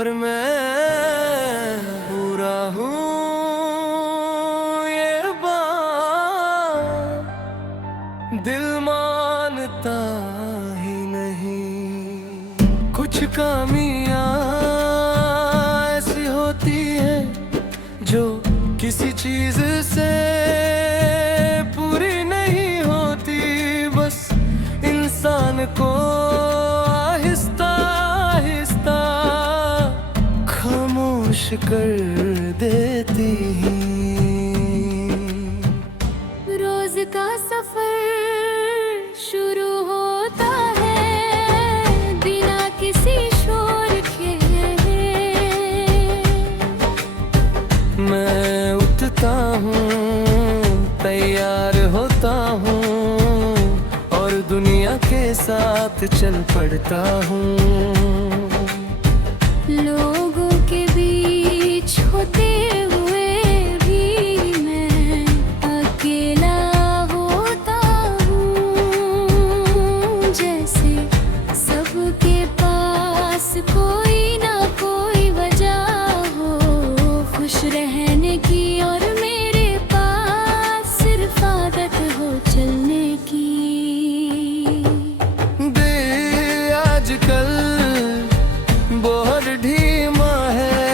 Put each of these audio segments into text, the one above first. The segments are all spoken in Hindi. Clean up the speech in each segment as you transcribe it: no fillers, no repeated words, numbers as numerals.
पर मैं पूरा हूँ ये बात दिल मानता ही नहीं। कुछ खामियां ऐसी होती है जो किसी चीज से पूरी नहीं होती, बस इंसान को आहिस्ता आहिस्ता खामोश कर देती हैं। रोज का सफर शुरू होता है बिना किसी शोर के। मैं उठता हूँ, तैयार होता हूँ और दुनिया के साथ चल पड़ता हूँ। लोगों के बीच होते हुए भी मैं अकेला होता हूँ। जैसे सबके पास कोई ना कोई वजह हो खुश रहने की, और मेरे पास सिर्फ आदत हो चलने की। दिल आजकल बहुत ढीमा है,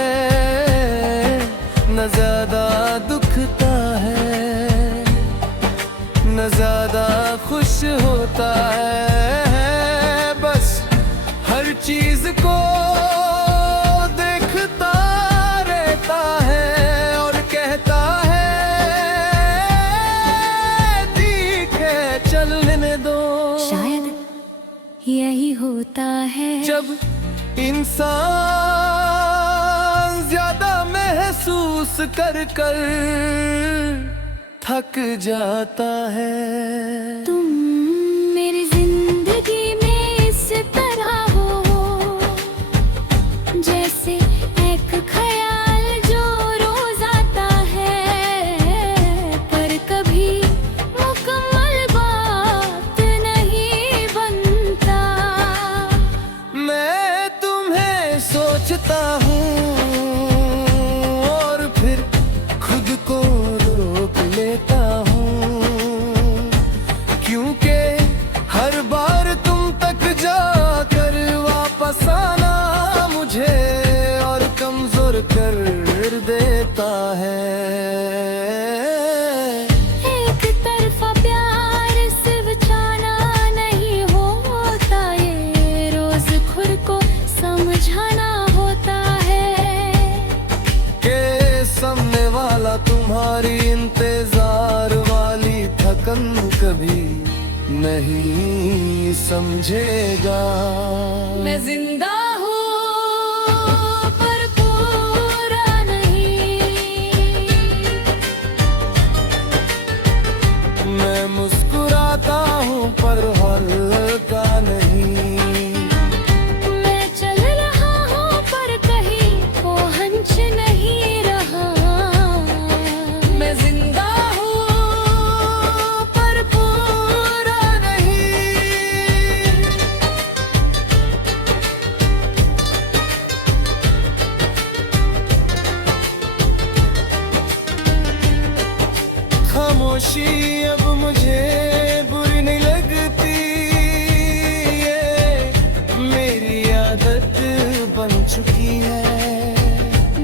न ज्यादा दुखता है न ज्यादा खुश होता है। बस हर चीज को देखता रहता है और कहता है ठीक है चलने दो। शायद यही होता है जब इंसान ज्यादा महसूस कर कर थक जाता है। तुम मेरी जिंदगी में इस तरह हो जैसे एक ख्याल जो रोज आता है, पर कभी मुकम्मल बात नहीं बनता। मैं तुम्हें सोचता हूँ और फिर खुद को रोक लेता हूँ, क्योंकि हर बार तुम तक जाकर वापस आना मुझे और कमजोर कर देता है। एक तरफा प्यार सिर्फ जाना नहीं होता, ये रोज खुद को समझाना होता है के सामने वाला तुम्हारी इंतजार वाली थकन कभी नहीं समझेगा। मैं जिंदा हूँ पर पूरा नहीं, मैं मुस्कुराता हूँ पर हल्का नहीं। मैं चल रहा हूँ पर कहीं पहुँच नहीं रहा। मैं जिंदा हूँ पर पूरा नहीं। खामोशी अब मुझे बुरी नहीं लगती, ये मेरी आदत बन चुकी है।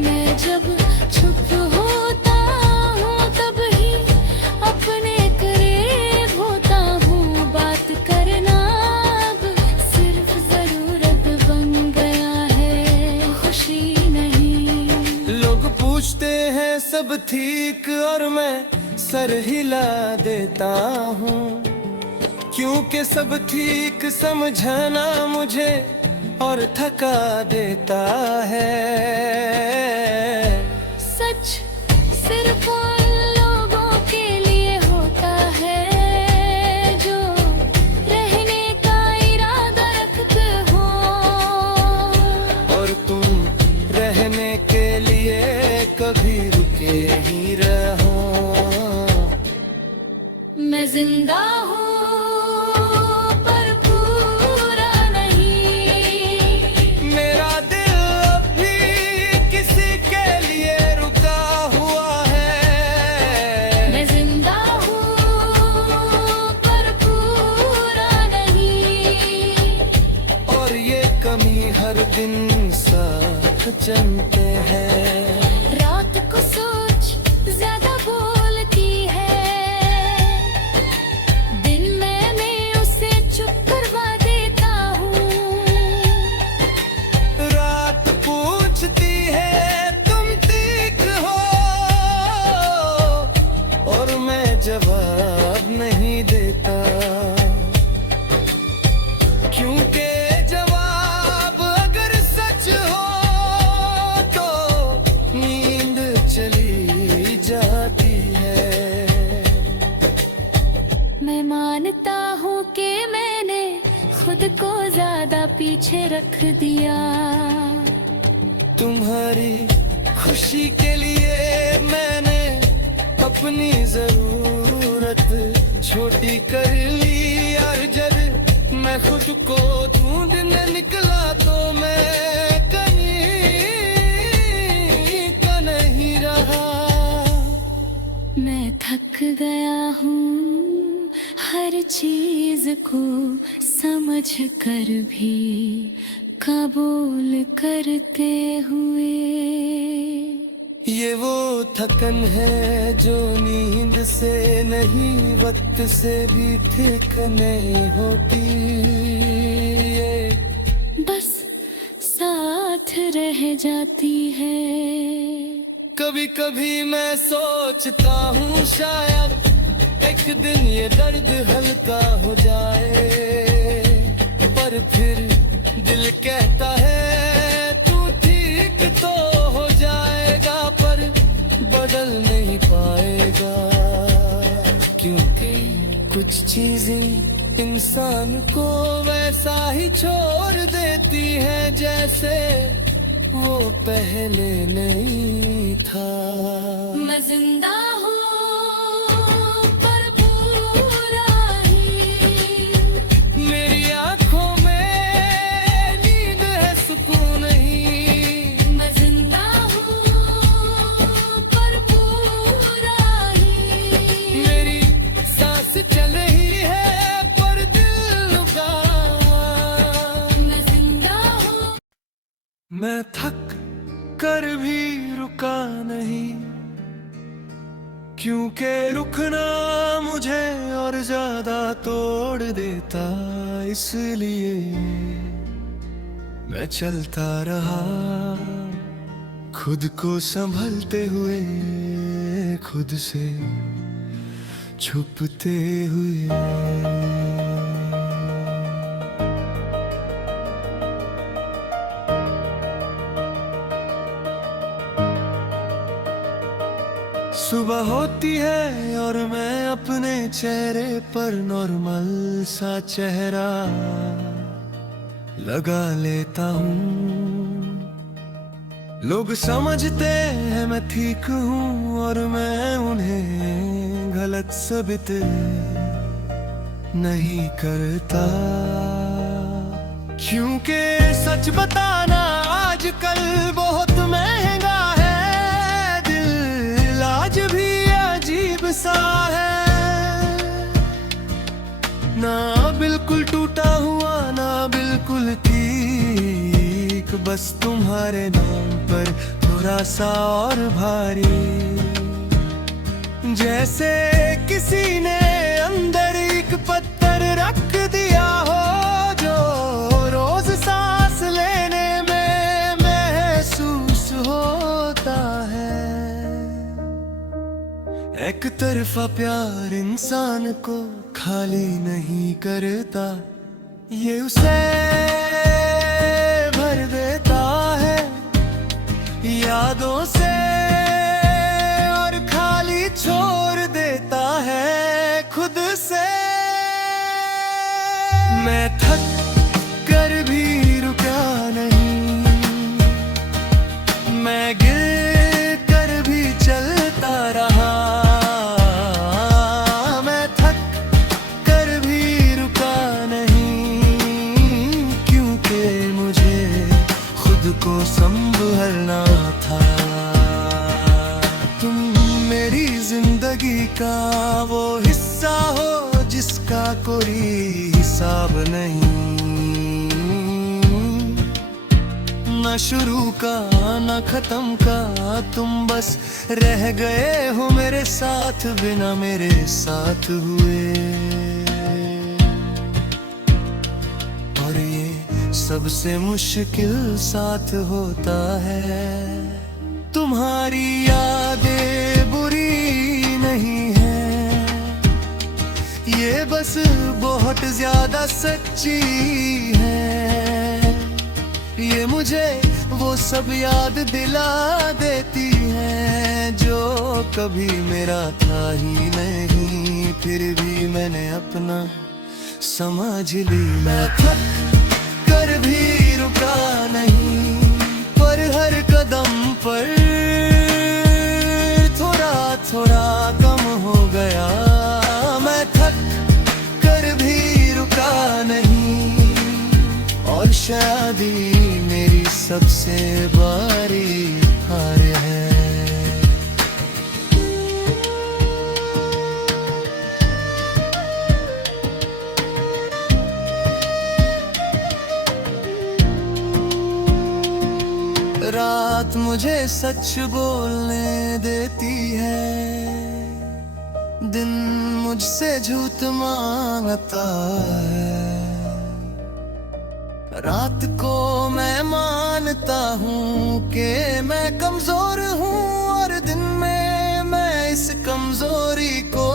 मैं जब चुप होता हूँ तब ही अपने करीब होता हूँ। बात करना अब सिर्फ जरूरत बन गया है, खुशी नहीं। लोग पूछते हैं सब ठीक और मैं सर हिला देता हूँ, क्योंकि सब ठीक समझना मुझे और थका देता है। सच सिर्फ उन लोगों के लिए होता है जो रहने का इरादा रखते हो, और तुम रहने के लिए कभी रुके ही रहो। मैं जिंदा हूँ पर पूरा नहीं, मेरा दिल अब भी कमी हर दिन साथ चलते हैं। रात को सोच ज्यादा बोलती है, दिन में मैं उसे चुप करवा देता हूँ। रात पूछती है तुम ठीक हो, और मैं जवाब नहीं देता, क्योंकि जवाब अगर सच हो तो नींद चली जाती है। मैं मानता हूँ कि मैंने खुद को ज्यादा पीछे रख दिया। तुम्हारी खुशी के लिए मैंने अपनी जरूरत छोटी कर ली, और जब मैं खुद को ढूंढने निकला तो मैं कहीं का नहीं रहा। मैं थक गया हूँ हर चीज को समझ कर भी कबूल करते हुए। ये वो थकन है जो नींद से नहीं, वक्त से भी ठीक नहीं होती। ये बस साथ रह जाती है। कभी कभी मैं सोचता हूँ शायद एक दिन ये दर्द हल्का हो जाए, पर फिर दिल कहता है तू ठीक तो हो जाएगा, पर बदल नहीं पाएगा, क्योंकि कुछ चीजें इंसान को वैसा ही छोड़ देती हैं जैसे वो पहले नहीं था। मैं जिंदा हूँ पर पूरा ही, मेरी आंखों में नींद है सुकून नहीं। मैं जिंदा हूँ पर पूरा ही, मेरी सांस चल रही है पर दिल रुका। मैं जिंदा हूँ। मैं थक कर भी रुका नहीं, क्योंकि रुकना मुझे और ज्यादा तोड़ देता, इसलिए मैं चलता रहा, खुद को संभलते हुए, खुद से छुपते हुए। सुबह होती है और मैं अपने चेहरे पर नॉर्मल सा चेहरा लगा लेता हूँ। लोग समझते हैं मैं ठीक हूँ और मैं उन्हें गलत साबित नहीं करता, क्योंकि सच बताना आजकल बहुत महंगा है। दिल आज भी अजीब सा है, ना बिल्कुल टूटा हुआ ना बिल्कुल ठीक, बस तुम्हारे नाम पर थोड़ा सा और भारी, जैसे किसी ने अंदर एक पत्थर रख दिया हो जो रोज सांस लेने में महसूस होता है। एक तरफा प्यार इंसान को खाली नहीं करता, ये उसे भर देता है यादों से और खाली छोड़ देता है खुद से। मैं थक कर भी रुका नहीं, मैं गिर कर भी चलता रहा, मैं थक कर भी रुका नहीं, क्योंकि मुझे खुद को संभलना था। तुम मेरी जिंदगी का वो हिस्सा हो जिसका कोई हिसाब नहीं, ना शुरू का ना खत्म का, तुम बस रह गए हो मेरे साथ, बिना मेरे साथ हुए। और ये सबसे मुश्किल साथ होता है, तुम्हारी यादें बुरी नहीं है, ये बस बहुत ज्यादा सच्ची है। ये मुझे वो सब याद दिला देती है जो कभी मेरा था ही नहीं, फिर भी मैंने अपना समझ ली। मैं थक कर भी रुका नहीं, पर हर कदम पर थोड़ा थोड़ा कम हो गया। मैं थक कर भी रुका नहीं, और शायद ही मेरी सबसे बड़ी हार है। रात मुझे सच बोलने देती है, दिन मुझसे झूठ मांगता है। रात को मैं मानता हूँ कि मैं कमजोर हूँ, और दिन में मैं इस कमजोरी को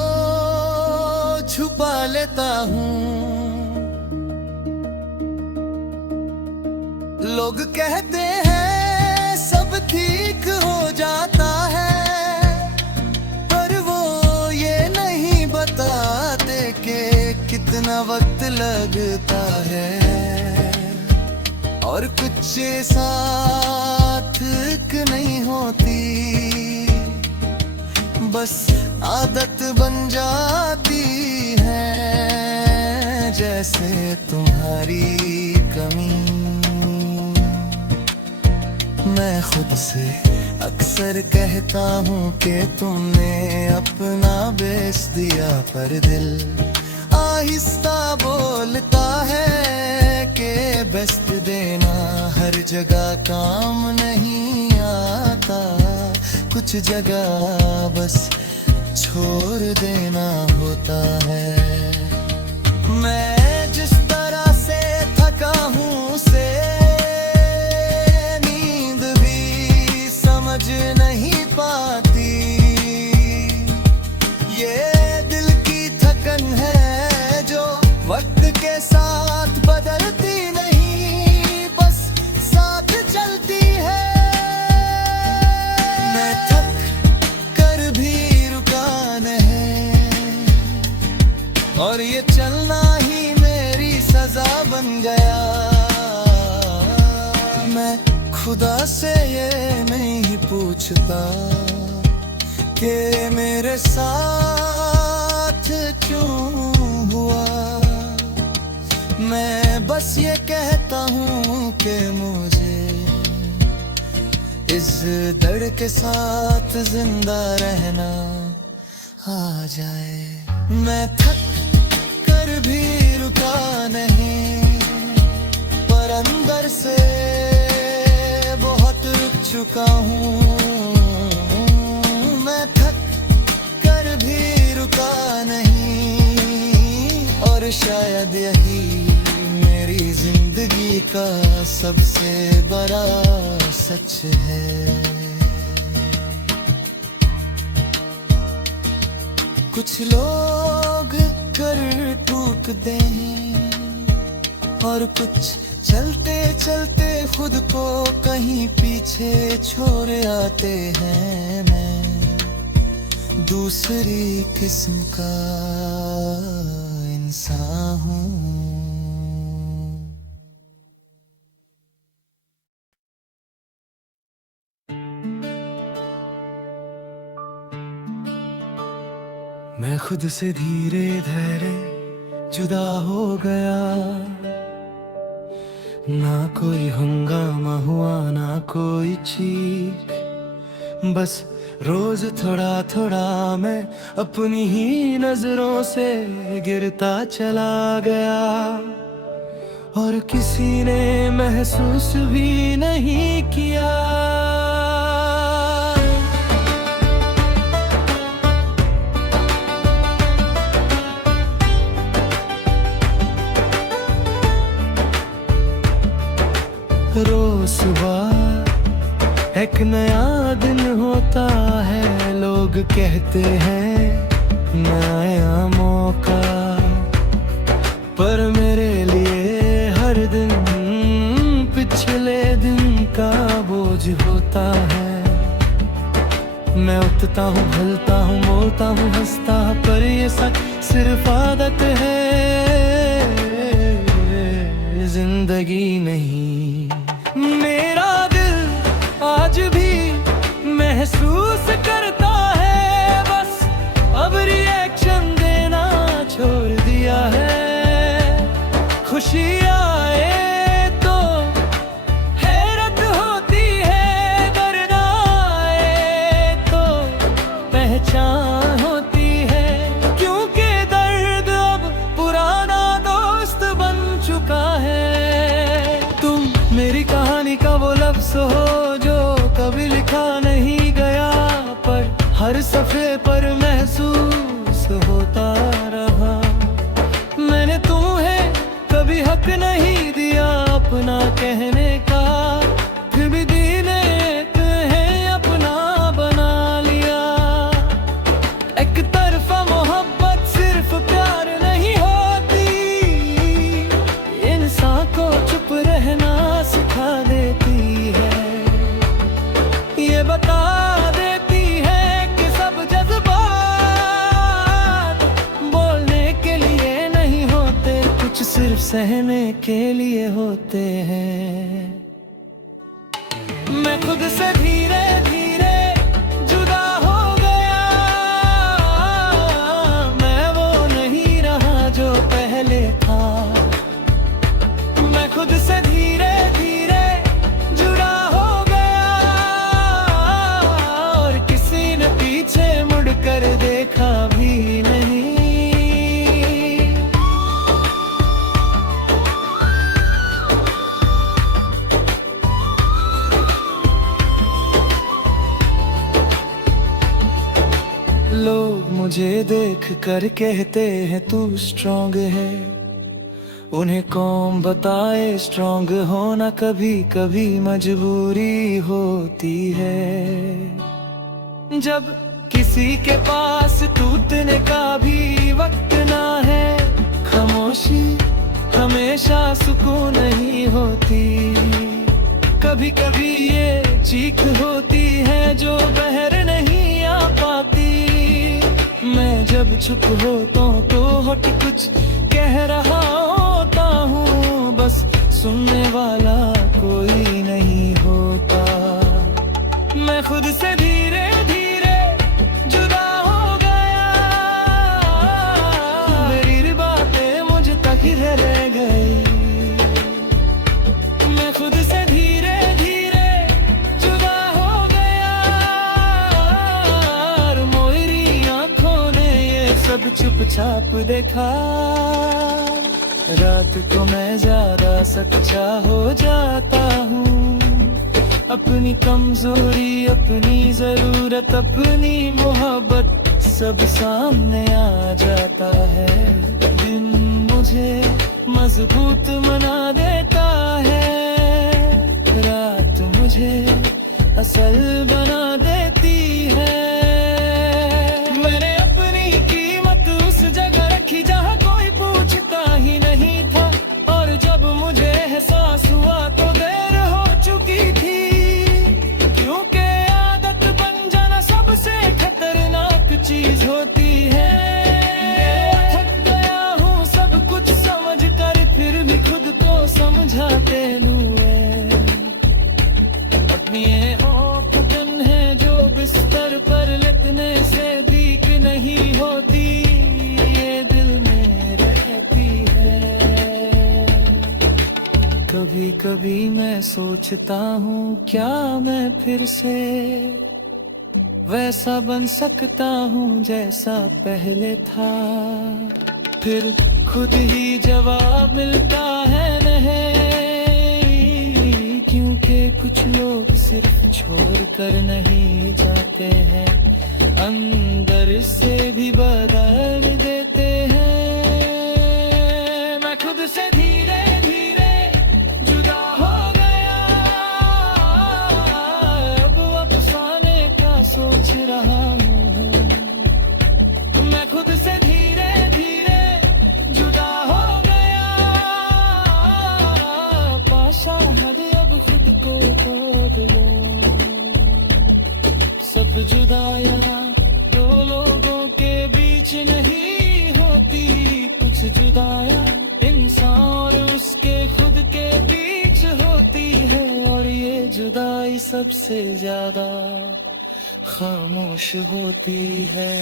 छुपा लेता हूँ। लोग कहते हैं सब ठीक हो जाता है, पर वो ये नहीं बताते कि कितना वक्त लगता है। और कुछ साथ नहीं होती, बस आदत बन जाती है, जैसे तुम्हारी कमी। मैं खुद से अक्सर कहता हूँ कि तुमने अपना बेच दिया, पर दिल आहिस्ता बोलता है कि बेस्ट देना हर जगह काम नहीं आता, कुछ जगह बस छोड़ देना होता है। मैं जिस तरह से थका हूँ उसे नींद भी समझ नहीं पाती, ये दिल की थकन है जो वक्त के साथ बदलती नहीं, बस साथ चलती है। मैं थक कर भी रुका नहीं, और ये चलना ही मेरी सजा बन गया। मैं खुदा से ये नहीं पूछता कि मेरे साथ क्यों हुआ, मैं बस ये कहता हूँ कि मुझे इस दर्द के साथ जिंदा रहना आ जाए। मैं थक कर भी रुका नहीं, पर अंदर से बहुत रुक चुका हूँ। मैं थक कर भी रुका नहीं, और शायद यही मेरी जिंदगी का सबसे बड़ा सच है। कुछ लोग कर टूटते हैं, और कुछ चलते चलते खुद को कहीं पीछे छोड़ आते हैं। मैं दूसरी किस्म का इंसान हूँ। मैं खुद से धीरे धीरे जुदा हो गया, ना कोई हंगामा हुआ ना कोई चीख, बस रोज थोड़ा थोड़ा मैं अपनी ही नजरों से गिरता चला गया। और किसी ने महसूस भी नहीं किया। रोज सुबह एक नया दिन होता है, लोग कहते हैं नया मौका, पर मेरे लिए हर दिन पिछले दिन का बोझ होता है। मैं उठता हूँ, भूलता हूँ, बोलता हूँ, हंसता, पर ये सच सिर्फ आदत है, जिंदगी नहीं। मेरा दिल आज भी महसूस करता है, बस अब रिएक्शन देना छोड़ दिया है। खुशी आए तो हैरत होती है, दर्द आए तो पहचान होती है, क्योंकि दर्द अब पुराना दोस्त बन चुका है। तुम मेरी कहानी का वो लफ्ज़ हो जो कभी लिखा नहीं गया, पर हर सफ़े पर महसूस होता रहा। मैंने तुम्हें कभी हक नहीं दिया अपना कहने का, फिर भी दिल ने तुम्हें अपना बना लिया। एक तरफा मोहब्बत सिर्फ प्यार नहीं होती, इंसान को चुप रहना सिखा देती है। ये बता देती है कि सब जज्बात बोलने के लिए नहीं होते, कुछ सिर्फ सहने के लिए होते हैं। मैं खुद से धीरे धीरे जुदा हो गया, मैं वो नहीं रहा जो पहले था। मैं खुद से धीरे धीरे जुड़ा हो गया, और किसी ने पीछे मुड़कर देखा भी नहीं। लोग मुझे देख कर कहते हैं तू स्ट्रॉन्ग है, उन्हें कौन बताए स्ट्रॉन्ग होना कभी कभी मजबूरी होती है। जब किसी के पास टूटने का भी वक्त ना है, खामोशी हमेशा सुकून नहीं होती। कभी कभी ये चीख होती है जो बाहर नहीं आ पाती। मैं जब चुप होता हूँ तो हट कुछ कह रहा होता हूँ, बस सुनने वाला कोई नहीं होता। मैं खुद से धीरे धीरे जुदा हो गया, मेरी बातें मुझ तक ही रह गई। मैं खुद से धीरे धीरे जुदा हो गया, और मेरी आंखों ने ये सब चुपचाप देखा। रात को मैं ज्यादा सच्चा हो जाता हूँ, अपनी कमजोरी, अपनी जरूरत, अपनी मोहब्बत सब सामने आ जाता है। दिन मुझे मजबूत बना देता है, रात मुझे असल बना देती है। मैंने अपनी कीमत उस जगह रखी जहाँ कोई पूछता ही नहीं था, और जब मुझे एहसास हुआ तो देर हो चुकी थी, क्योंकि आदत बन जाना सबसे खतरनाक चीज होती है। थक गया हूँ सब कुछ समझ कर, फिर भी खुद को समझाते हुए। अपनी ये औपतन है जो बिस्तर पर लेटने से दीख नहीं होती, ये दिल में रहती है। कभी कभी मैं सोचता हूँ क्या मैं फिर से वैसा बन सकता हूँ जैसा पहले था। फिर खुद ही जवाब मिलता है नहीं, क्योंकि कुछ लोग सिर्फ छोड़ कर नहीं जाते हैं, अंदर से भी बदल देते हैं। मैं खुद से धीरे धीरे जुदा हो गया, अब अफसाने का सोच रहा हूँ। मैं खुद से धीरे धीरे जुदा हो गया, पाशा हद अब खुद को खोद लो। सब जुदाइयां दो लोगों के बीच नहीं होती, कुछ जुदाइयां इंसान और उसके खुद के बीच होती है, और ये जुदाई सबसे ज्यादा खामोश होती है।